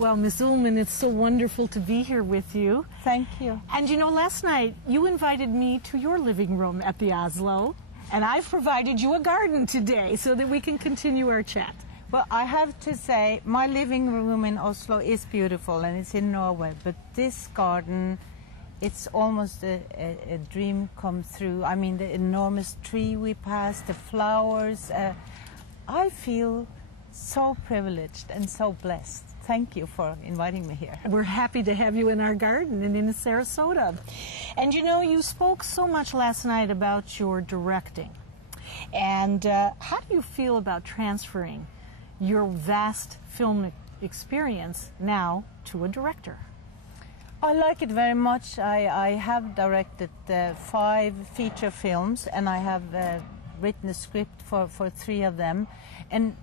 Well, Ms. Ullman, it's so wonderful to be here with you. Thank you. And you know, last night you invited me to your living room at the Oslo, and I've provided you a garden today so that we can continue our chat. Well, I have to say, my living room in Oslo is beautiful, and it's in Norway, but this garden, it's almost a dream come true. I mean, the enormous tree we passed, the flowers. I feel so privileged and so blessed. Thank you for inviting me here. We're happy to have you in our garden and in Sarasota. And you know, you spoke so much last night about your directing. And how do you feel about transferring your vast film experience now to a director? I like it very much. I have directed 5 feature films, and I have written a script for 3 of them. And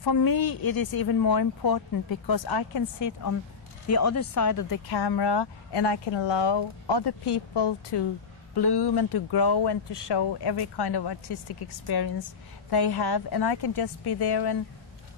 for me, it is even more important because I can sit on the other side of the camera and I can allow other people to bloom and to grow and to show every kind of artistic experience they have. And I can just be there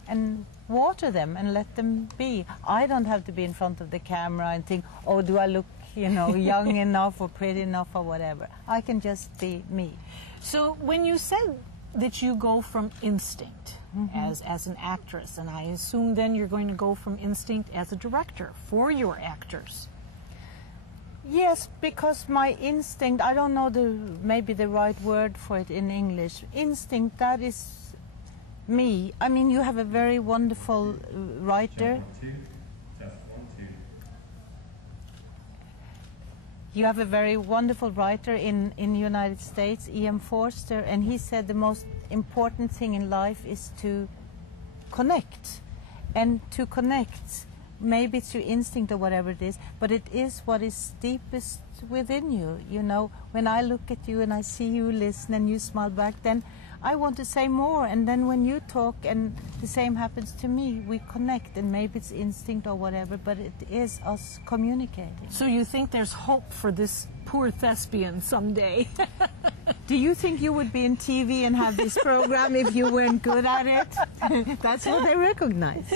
and water them and let them be. I don't have to be in front of the camera and think, oh, do I look, you know, young enough or pretty enough or whatever. I can just be me. So when you said that you go from instinct as an actress, and I assume then you're going to go from instinct as a director for your actors. Yes, because my instinct, I don't know maybe the right word for it in English. Instinct, that is me. I mean, you have a very wonderful writer. You have a very wonderful writer in the United States, E.M. Forster, and he said the most important thing in life is to connect. And to connect, maybe it's your instinct or whatever it is, but it is what is deepest within you. You know, when I look at you and I see you listen and you smile back, then I want to say more. And then when you talk and the same happens to me, we connect, and maybe it's instinct or whatever, but it is us communicating. So you think there's hope for this poor thespian someday? Do you think you would be in TV and have this program if you weren't good at it? That's what they recognize.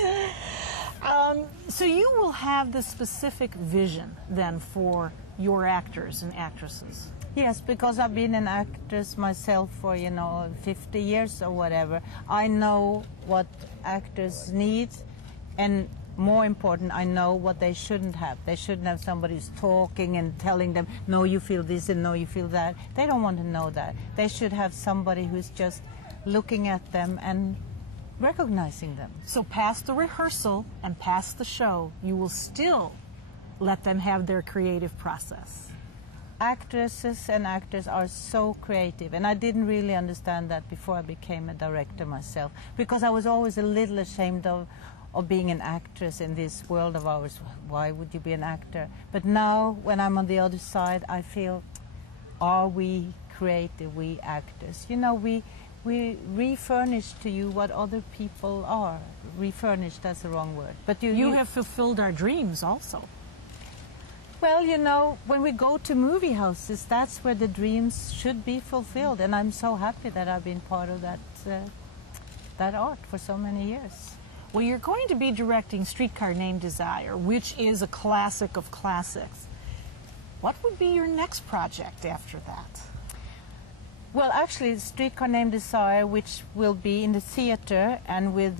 So you will have the specific vision then for your actors and actresses. Yes, because I've been an actress myself for, you know, 50 years or whatever. I know what actors need, and more important, I know what they shouldn't have. They shouldn't have somebody who's talking and telling them, no, you feel this and no, you feel that. They don't want to know that. They should have somebody who's just looking at them and recognizing them. So past the rehearsal and past the show, you will still let them have their creative process. Actresses and actors are so creative, and I didn't really understand that before I became a director myself, because I was always a little ashamed of being an actress in this world of ours. Why would you be an actor? But now, when I'm on the other side, I feel, are we creative, we actors? You know, we refurnish to you what other people are. Refurnish, that's the wrong word. But you have fulfilled our dreams also. Well, you know, when we go to movie houses, that's where the dreams should be fulfilled, and I'm so happy that I've been part of that art for so many years. Well, you're going to be directing Streetcar Named Desire, which is a classic of classics. What would be your next project after that? Well, actually, Streetcar Named Desire, which will be in the theater and with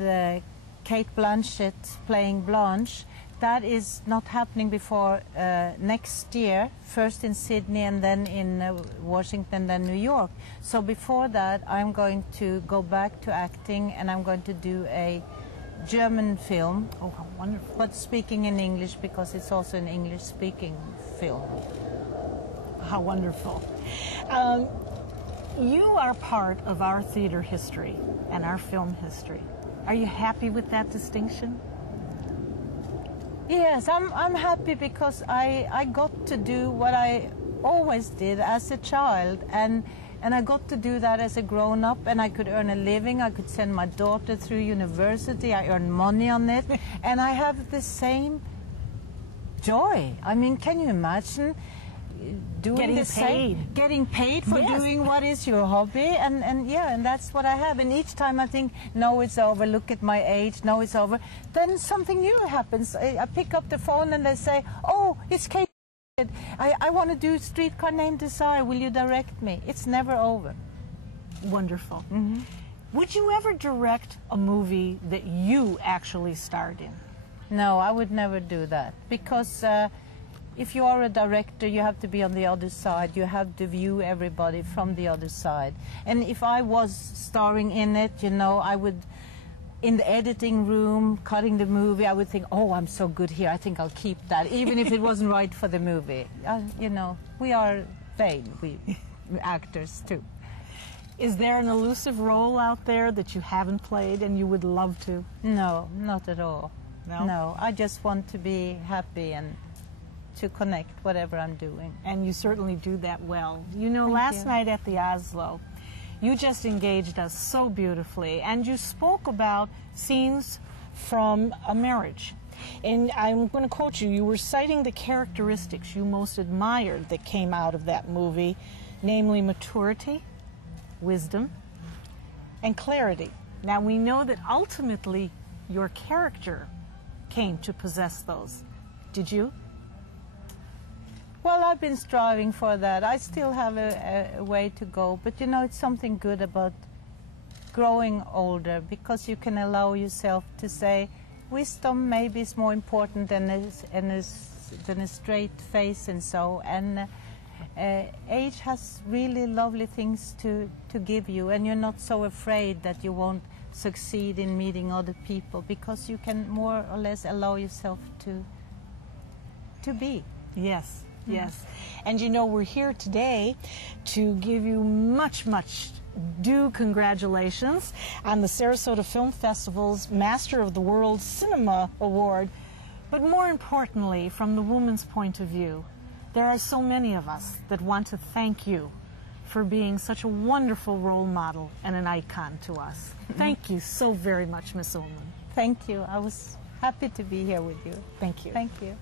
Kate Blanchett playing Blanche, that is not happening before next year, first in Sydney and then in Washington, then New York. So before that, I'm going to go back to acting, and I'm going to do a German film. Oh, how wonderful. But speaking in English, because it's also an English-speaking film. How wonderful. You are part of our theater history and our film history. Are you happy with that distinction? Yes, I'm happy because I got to do what I always did as a child, and I got to do that as a grown-up, and I could earn a living. I could send my daughter through university. I earned money on it, and I have the same joy. I mean, can you imagine doing Getting the same, paid. getting paid for Yes. doing what is your hobby, and yeah, and that's what I have. And each time I think, no, it's over. Look at my age. No, it's over. Then something new happens. I pick up the phone and they say, oh, it's Kate. I want to do Streetcar Named Desire. Will you direct me? It's never over. Wonderful. Would you ever direct a movie that you actually starred in? No, I would never do that, because if you are a director, you have to be on the other side. You have to view everybody from the other side. And if I was starring in it, you know, I would, in the editing room, cutting the movie, I would think, oh, I'm so good here, I think I'll keep that, even if it wasn't right for the movie. You know, we are vain, we actors too. Is there an elusive role out there that you haven't played and you would love to? No, not at all. No? No, I just want to be happy and to connect whatever I'm doing. And you certainly do that well. You know, Thank last you. night at the Oslo, you just engaged us so beautifully, and you spoke about scenes from a marriage. And I'm going to quote you. You were citing the characteristics you most admired that came out of that movie, namely maturity, wisdom, and clarity. Now, we know that ultimately your character came to possess those. Did you? Well, I've been striving for that. I still have a way to go, but you know, it's something good about growing older, because you can allow yourself to say, wisdom maybe is more important than a straight face and so, and age has really lovely things to give you, and you're not so afraid that you won't succeed in meeting other people, because you can more or less allow yourself to be. Yes, yes. And you know, we're here today to give you much due congratulations on the Sarasota Film Festival's Master of the World Cinema Award. But more importantly, from the woman's point of view, there are so many of us that want to thank you for being such a wonderful role model and an icon to us. Thank you so very much, Miss Ullman. Thank you. I was happy to be here with you. Thank you. Thank you.